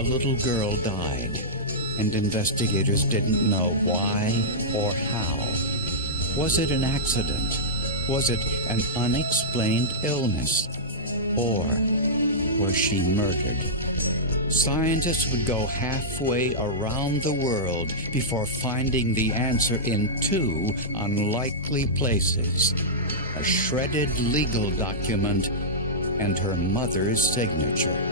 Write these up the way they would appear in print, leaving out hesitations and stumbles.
a little girl died, and investigators didn't know why or how. Was it an accident? Was it an unexplained illness? Or was she murdered? Scientists would go halfway around the world before finding the answer in two unlikely places: a shredded legal document and her mother's signature.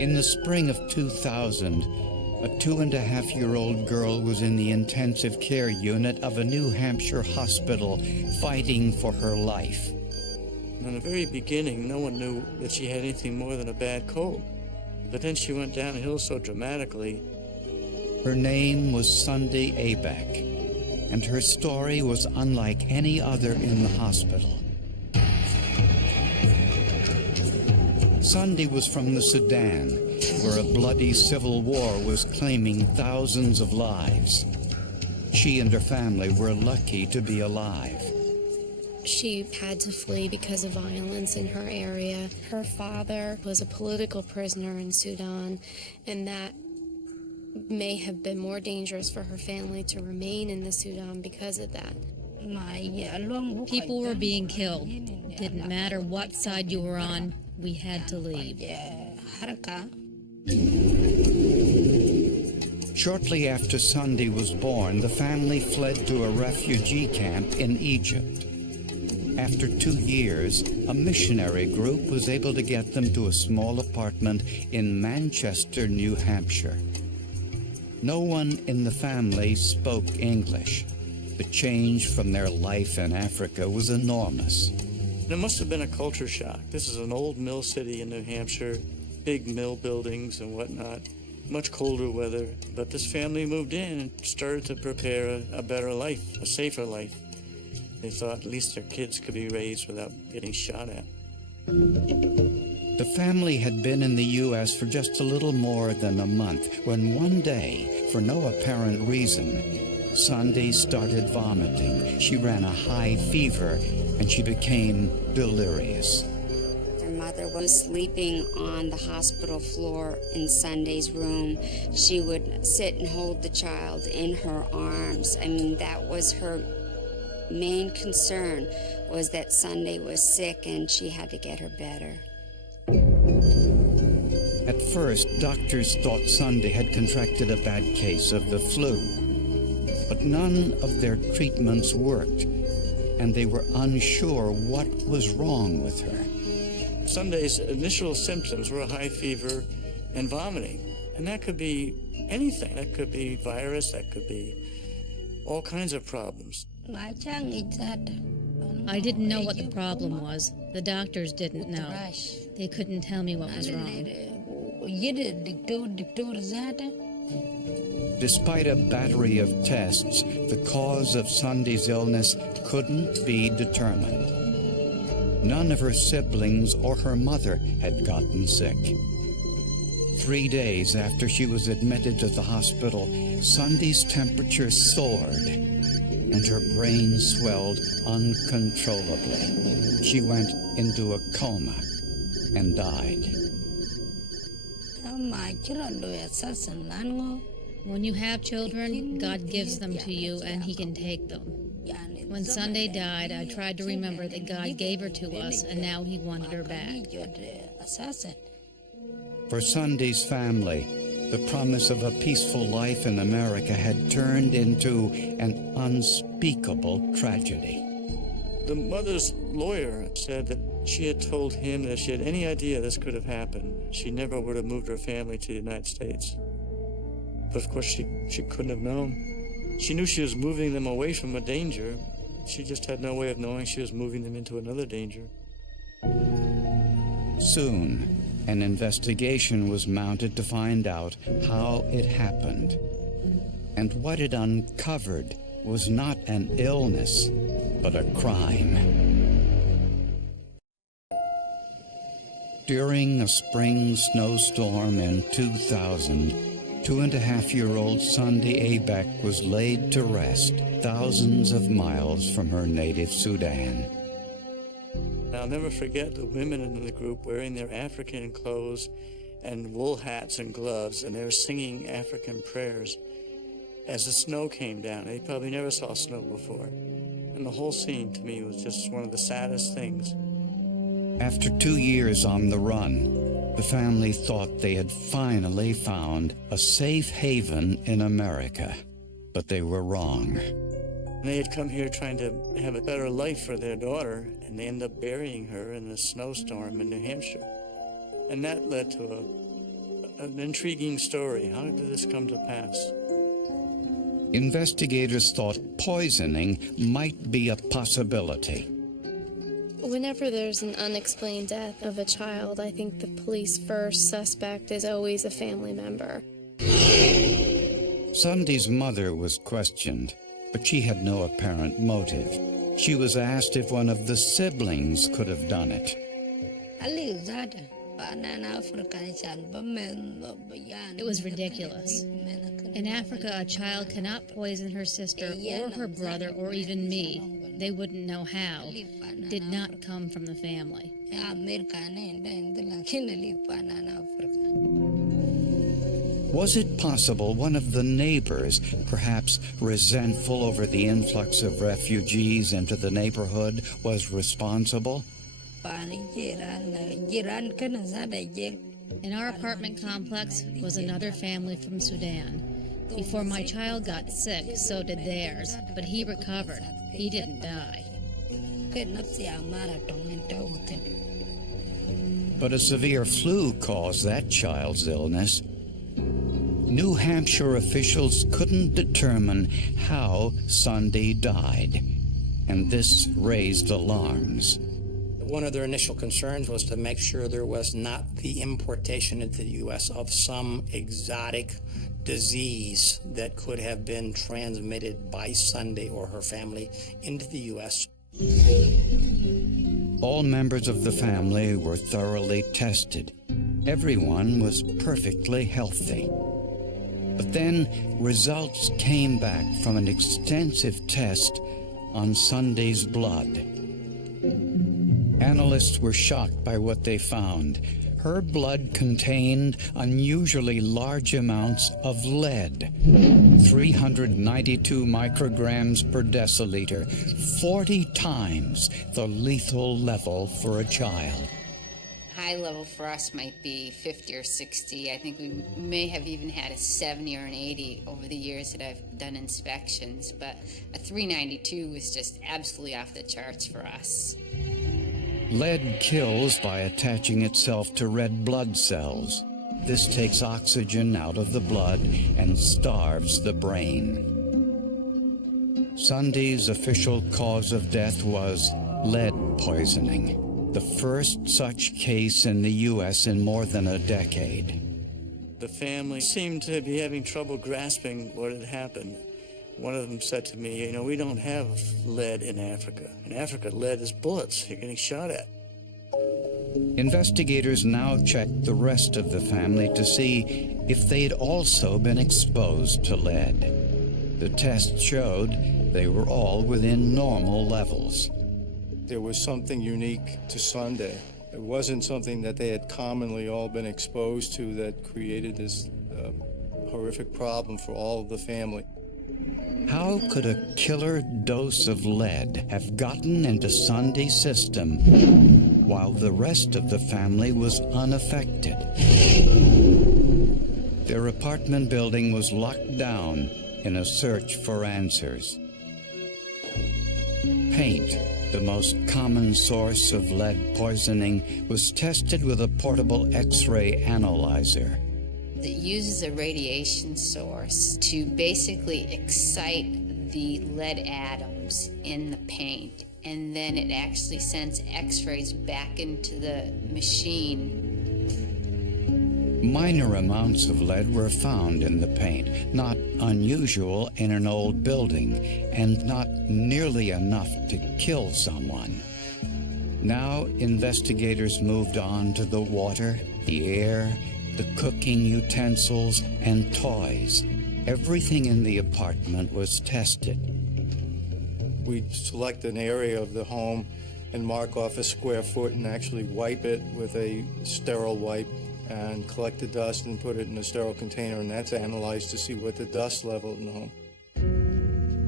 In the spring of 2000, a 2.5-year-old girl was in the intensive care unit of a New Hampshire hospital fighting for her life. In the very beginning, no one knew that she had anything more than a bad cold. But then she went downhill so dramatically. Her name was Sunday Abek, and her story was unlike any other in the hospital. Sunday was from the Sudan, where a bloody civil war was claiming thousands of lives. She and her family were lucky to be alive. She had to flee because of violence in her area. Her father was a political prisoner in Sudan, and that may have been more dangerous for her family to remain in the Sudan because of that. People were being killed. Didn't matter what side you were on, we had to leave. Shortly after Sunday was born, the family fled to a refugee camp in Egypt. After 2 years, a missionary group was able to get them to a small apartment in Manchester, New Hampshire. No one in the family spoke English. The change from their life in Africa was enormous. There must have been a culture shock. This is an old mill city in New Hampshire, big mill buildings and whatnot, much colder weather. But this family moved in and started to prepare a better life, a safer life. They thought at least their kids could be raised without getting shot at. The family had been in the U.S. for just a little more than a month when one day, for no apparent reason, Sunday started vomiting. She ran a high fever and she became delirious. Her mother was sleeping on the hospital floor in Sunday's room. She would sit and hold the child in her arms. I mean, that was her main concern, was that Sunday was sick and she had to get her better. At first, doctors thought Sunday had contracted a bad case of the flu. But none of their treatments worked, and they were unsure what was wrong with her. Sunday's initial symptoms were a high fever and vomiting. And that could be anything. That could be virus, that could be all kinds of problems. I didn't know what the problem was. The doctors didn't know. They couldn't tell me what was wrong. Despite a battery of tests, the cause of Sunday's illness couldn't be determined. None of her siblings or her mother had gotten sick. 3 days after she was admitted to the hospital, Sunday's temperature soared and her brain swelled uncontrollably. She went into a coma and died. When you have children, God gives them to you and He can take them. When Sunday died, I tried to remember that God gave her to us and now He wanted her back. For Sunday's family, the promise of a peaceful life in America had turned into an unspeakable tragedy. The mother's lawyer said that she had told him that if she had any idea this could have happened, she never would have moved her family to the United States. But of course, she couldn't have known. She knew she was moving them away from a danger. She just had no way of knowing she was moving them into another danger. Soon, An investigation was mounted to find out how it happened. And what it uncovered was not an illness, but a crime. During a spring snowstorm in 2000, 2.5-year-old Sunday Abek was laid to rest thousands of miles from her native Sudan. I'll never forget the women in the group wearing their African clothes and wool hats and gloves, and they were singing African prayers as the snow came down. They probably never saw snow before. And the whole scene to me was just one of the saddest things. After 2 years on the run, the family thought they had finally found a safe haven in America, but they were wrong. They had come here trying to have a better life for their daughter, and they ended up burying her in a snowstorm in New Hampshire. And that led to an intriguing story. How did this come to pass? Investigators thought poisoning might be a possibility. Whenever there's an unexplained death of a child, I think the police first suspect is always a family member. Sunday's mother was questioned, but she had no apparent motive. She was asked if one of the siblings could have done it. It was ridiculous. In Africa, a child cannot poison her sister or her brother or even me. They wouldn't know how. It did not come from the family. Was it possible one of the neighbors, perhaps resentful over the influx of refugees into the neighborhood, was responsible? In our apartment complex was another family from Sudan. Before my child got sick, so did theirs, but he recovered. He didn't die. But a severe flu caused that child's illness. New Hampshire officials couldn't determine how Sunday died, and this raised alarms. One of their initial concerns was to make sure there was not the importation into the U.S. of some exotic disease that could have been transmitted by Sunday or her family into the U.S. All members of the family were thoroughly tested. Everyone was perfectly healthy. But then results came back from an extensive test on Sunday's blood. Analysts were shocked by what they found. Her blood contained unusually large amounts of lead, 392 micrograms per deciliter, 40 times the lethal level for a child. High level for us might be 50 or 60. I think we may have even had a 70 or an 80 over the years that I've done inspections, but a 392 was just absolutely off the charts for us. Lead kills by attaching itself to red blood cells. This takes oxygen out of the blood and starves the brain. Sunday's official cause of death was lead poisoning, the first such case in the U.S. in more than a decade. The family seemed to be having trouble grasping what had happened. One of them said to me, you know, we don't have lead in Africa. In Africa, lead is bullets you're getting shot at. Investigators now checked the rest of the family to see if they'd also been exposed to lead. The test showed they were all within normal levels. There was something unique to Sunday. It wasn't something that they had commonly all been exposed to that created this horrific problem for all of the family. How could a killer dose of lead have gotten into Sunday's system while the rest of the family was unaffected? Their apartment building was locked down in a search for answers. Paint, the most common source of lead poisoning, was tested with a portable X-ray analyzer. It uses a radiation source to basically excite the lead atoms in the paint, and then it actually sends X-rays back into the machine Minor amounts of lead were found in the paint, not unusual in an old building, and not nearly enough to kill someone. Now investigators moved on to the water, the air, the cooking utensils, and toys. Everything in the apartment was tested. We select an area of the home and mark off a square foot and actually wipe it with a sterile wipe and collect the dust and put it in a sterile container, and that's analyzed to see what the dust level in the home.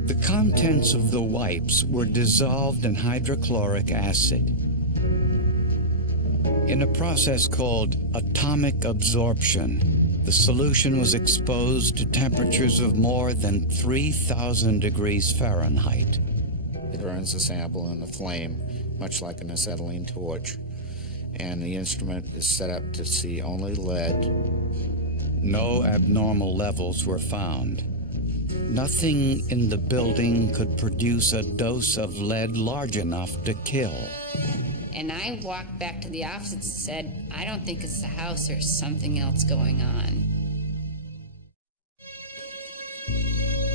The contents of the wipes were dissolved in hydrochloric acid. In a process called atomic absorption, the solution was exposed to temperatures of more than 3,000 degrees Fahrenheit. It burns the sample in a flame, much like an acetylene torch, and the instrument is set up to see only lead. No abnormal levels were found. Nothing in the building could produce a dose of lead large enough to kill. And I walked back to the office and said, I don't think it's the house, there's something else going on.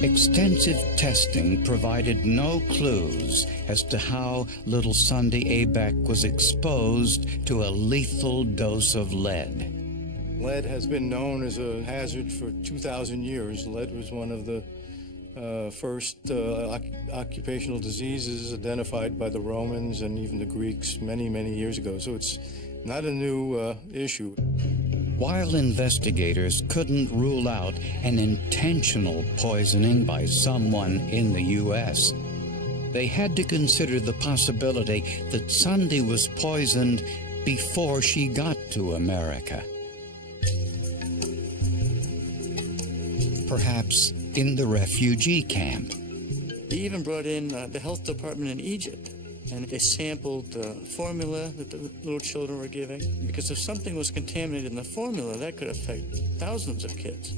Extensive testing provided no clues as to how little Sunday Abeck was exposed to a lethal dose of lead. Lead has been known as a hazard for 2,000 years. Lead was one of the first occupational diseases identified by the Romans and even the Greeks many, many years ago. So it's not a new issue. While investigators couldn't rule out an intentional poisoning by someone in the U.S., they had to consider the possibility that Sunday was poisoned before she got to America. Perhaps in the refugee camp. They even brought in the health department in Egypt, and they sampled the formula that the little children were giving, because if something was contaminated in the formula, that could affect thousands of kids.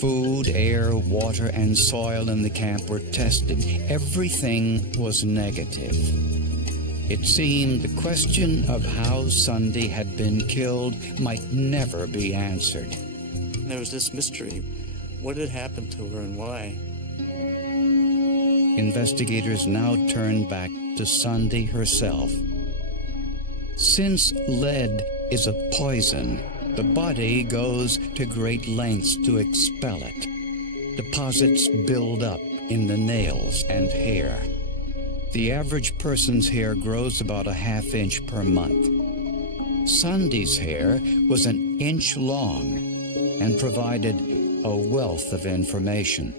Food, air, water, and soil in the camp were tested. Everything was negative. It seemed the question of how Sunday had been killed might never be answered. And there was this mystery. What had happened to her and why? Investigators now turned back to Sunday herself. Since lead is a poison, the body goes to great lengths to expel it. Deposits build up in the nails and hair. The average person's hair grows about a ½ inch per month. Sunday's hair was an inch long and provided a wealth of information.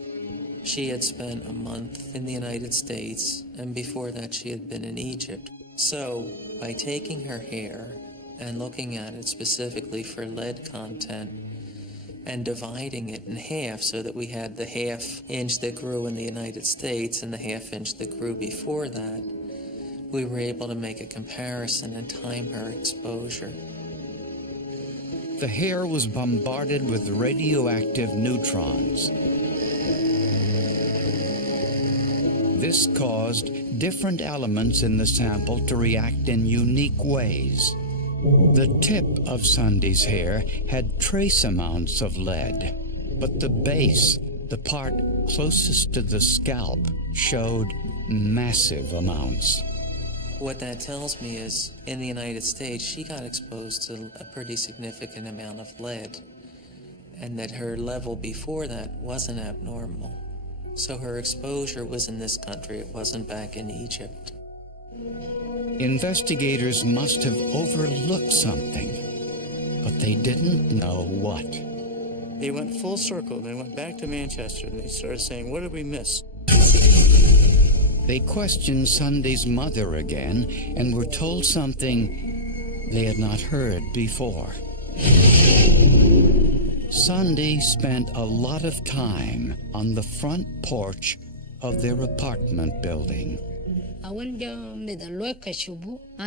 She had spent a month in the United States, and before that she had been in Egypt. So, by taking her hair and looking at it specifically for lead content and dividing it in half so that we had the ½ inch that grew in the United States and the ½ inch that grew before that, we were able to make a comparison and time her exposure. The hair was bombarded with radioactive neutrons. This caused different elements in the sample to react in unique ways. The tip of Sunday's hair had trace amounts of lead, but the base, the part closest to the scalp, showed massive amounts. What that tells me is, in the United States, she got exposed to a pretty significant amount of lead, and that her level before that wasn't abnormal. So her exposure was in this country, it wasn't back in Egypt. Investigators must have overlooked something, but they didn't know what. They went full circle. They went back to Manchester, and they started saying, what did we miss? They questioned Sunday's mother again and were told something they had not heard before. Sunday spent a lot of time on the front porch of their apartment building. I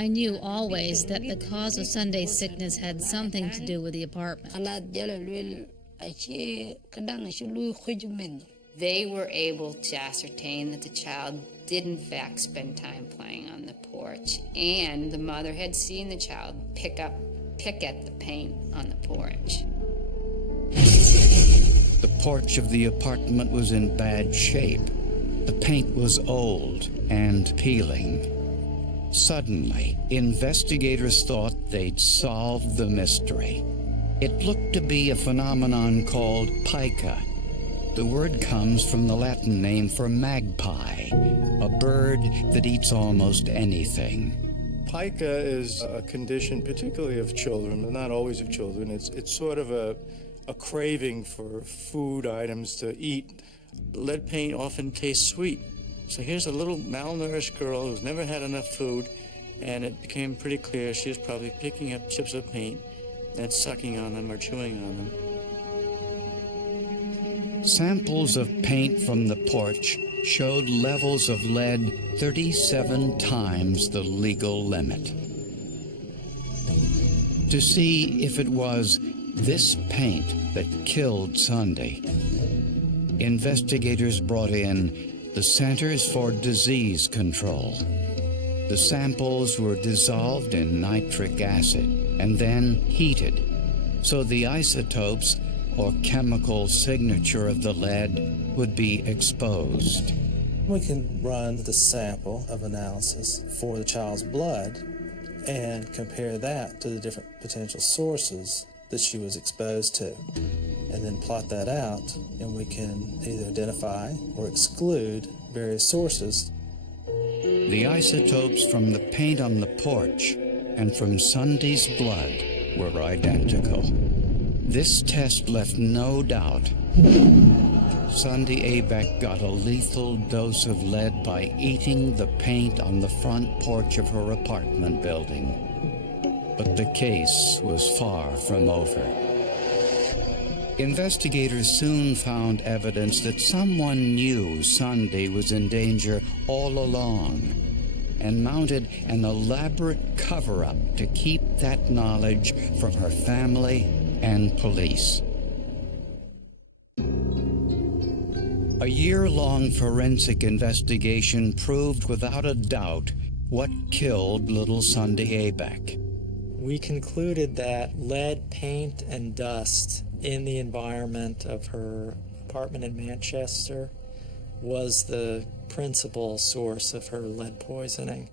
knew always that the cause of Sunday's sickness had something to do with the apartment. They were able to ascertain that the child did in fact spend time playing on the porch, and the mother had seen the child pick up pick at the paint on the porch. The porch of the apartment was in bad shape. The paint was old and peeling. Suddenly, investigators thought they'd solved the mystery. It looked to be a phenomenon called pica. The word comes from the Latin name for magpie, a bird that eats almost anything. Pica is a condition, particularly of children, but not always of children. It's sort of a craving for food items to eat. Lead paint often tastes sweet. So here's a little malnourished girl who's never had enough food, and it became pretty clear she was probably picking up chips of paint and sucking on them or chewing on them. Samples of paint from the porch showed levels of lead 37 times the legal limit. To see if it was this paint that killed Sunday, investigators brought in the Centers for Disease Control. The samples were dissolved in nitric acid and then heated, so the isotopes or chemical signature of the lead would be exposed. We can run the sample of analysis for the child's blood and compare that to the different potential sources that she was exposed to, and then plot that out, and we can either identify or exclude various sources. The isotopes from the paint on the porch and from Sunday's blood were identical. This test left no doubt. Sunday Abeck got a lethal dose of lead by eating the paint on the front porch of her apartment building. But the case was far from over. Investigators soon found evidence that someone knew Sunday was in danger all along and mounted an elaborate cover-up to keep that knowledge from her family and police. A year-long forensic investigation proved without a doubt what killed little Sunday Abeck. We concluded that lead paint and dust in the environment of her apartment in Manchester was the principal source of her lead poisoning.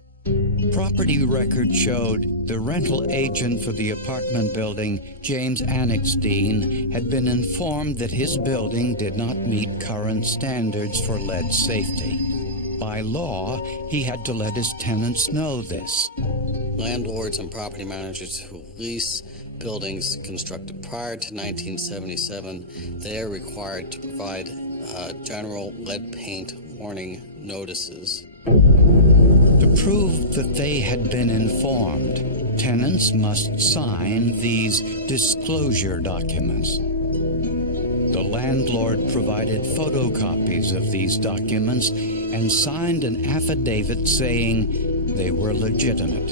Property records showed the rental agent for the apartment building, James Annixdeen, had been informed that his building did not meet current standards for lead safety. By law, he had to let his tenants know this. Landlords and property managers who lease buildings constructed prior to 1977, they are required to provide general lead paint warning notices. To prove that they had been informed, tenants must sign these disclosure documents. The landlord provided photocopies of these documents and signed an affidavit saying they were legitimate.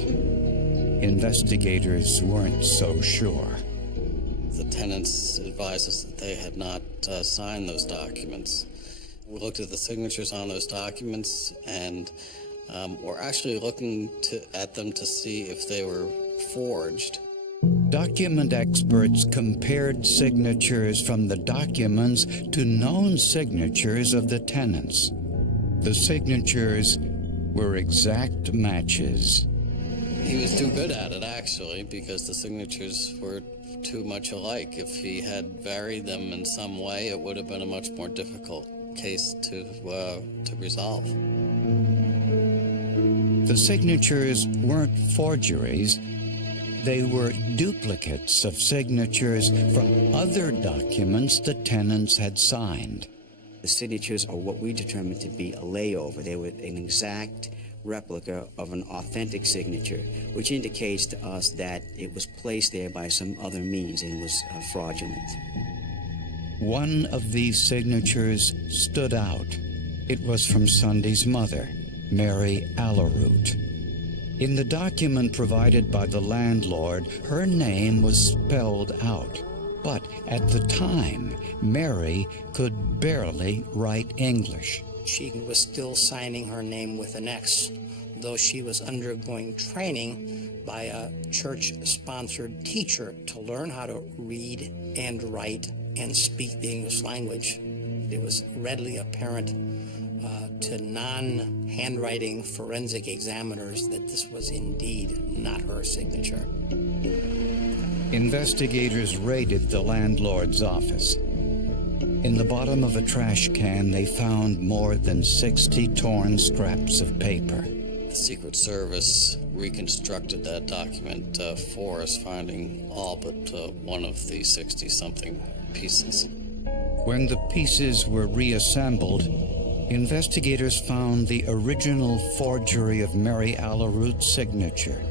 Investigators weren't so sure. The tenants advised us that they had not signed those documents. We looked at the signatures on those documents and we're actually looking at them to see if they were forged. Document experts compared signatures from the documents to known signatures of the tenants. The signatures were exact matches. He was too good at it, actually, because the signatures were too much alike. If he had varied them in some way, it would have been a much more difficult case to resolve. The signatures weren't forgeries. They were duplicates of signatures from other documents the tenants had signed. The signatures are what we determined to be a layover. They were an exact replica of an authentic signature, which indicates to us that it was placed there by some other means and was fraudulent. One of these signatures stood out. It was from Sunday's mother, Mary Allerroot. In the document provided by the landlord, her name was spelled out. But at the time, Mary could barely write English. She was still signing her name with an X, although she was undergoing training by a church-sponsored teacher to learn how to read and write and speak the English language. It was readily apparent to non-handwriting forensic examiners that this was indeed not her signature. Investigators raided the landlord's office. In the bottom of a trash can, they found more than 60 torn scraps of paper. The Secret Service reconstructed that document for us, finding all but one of the 60-something pieces. When the pieces were reassembled, investigators found the original forgery of Mary Alaroot's signature,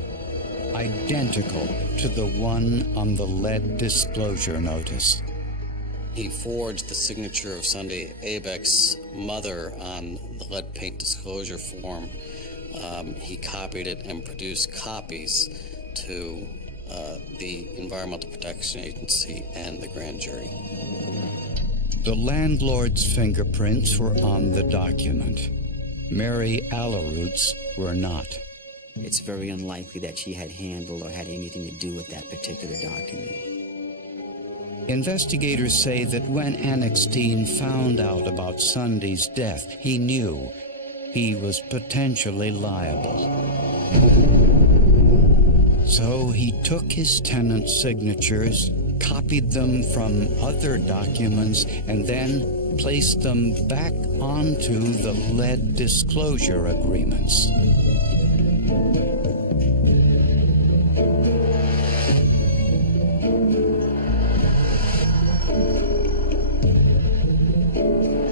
identical to the one on the lead disclosure notice. He forged the signature of Sunday Abeck's mother on the lead paint disclosure form. He copied it and produced copies to the Environmental Protection Agency and the grand jury. The landlord's fingerprints were on the document. Mary Alaroot's were not. It's very unlikely that she had handled or had anything to do with that particular document. Investigators say that when Annex Dean found out about Sunday's death, he knew he was potentially liable. So he took his tenant's signatures, copied them from other documents, and then placed them back onto the lead disclosure agreements.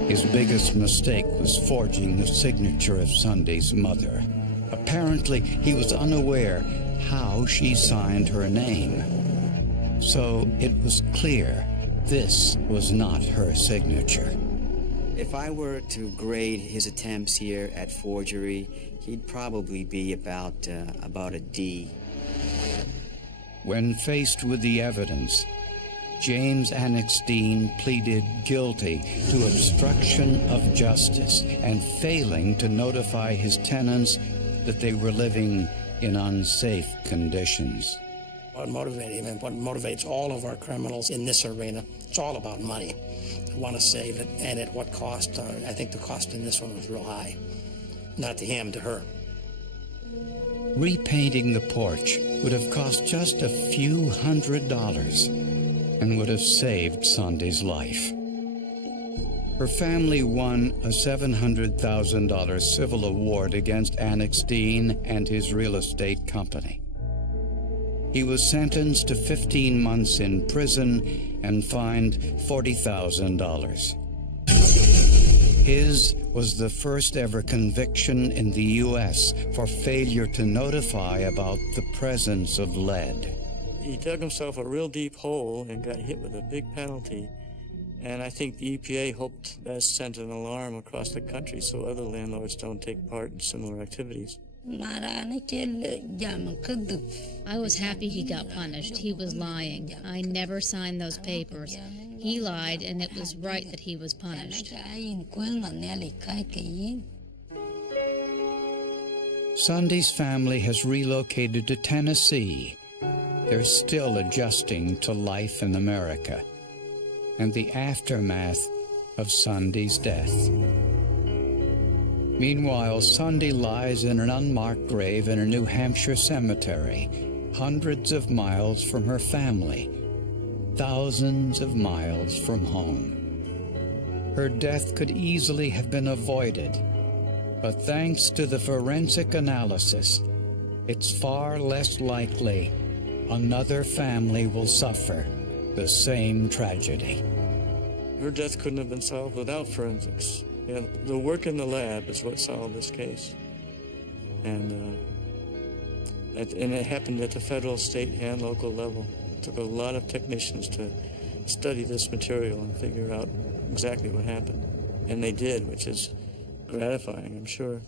His biggest mistake was forging the signature of Sunday's mother. Apparently, he was unaware how she signed her name. So it was clear this was not her signature. If I were to grade his attempts here at forgery, he'd probably be about a D. When faced with the evidence, James Annex Dean pleaded guilty to obstruction of justice and failing to notify his tenants that they were living in unsafe conditions. What motivated him and what motivates all of our criminals in this arena, it's all about money. They want to save it, and at what cost? I think the cost in this one was real high. Not to him, to her. Repainting the porch would have cost just a few $100s and would have saved Sunday's life. Her family won a $700,000 civil award against Annex Dean and his real estate company. He was sentenced to 15 months in prison and fined $40,000. His was the first ever conviction in the U.S. for failure to notify about the presence of lead. He dug himself a real deep hole and got hit with a big penalty. And I think the EPA hoped that sent an alarm across the country so other landlords don't take part in similar activities. I was happy he got punished. He was lying. I never signed those papers. He lied, and it was right that he was punished. Sunday's family has relocated to Tennessee. They're still adjusting to life in America and the aftermath of Sunday's death. Meanwhile, Sunday lies in an unmarked grave in a New Hampshire cemetery, hundreds of miles from her family, thousands of miles from home. Her death could easily have been avoided, but thanks to the forensic analysis, it's far less likely another family will suffer the same tragedy. Her death couldn't have been solved without forensics. Yeah, the work in the lab is what solved this case. And it happened at the federal, state, and local level. It took a lot of technicians to study this material and figure out exactly what happened. And they did, which is gratifying, I'm sure.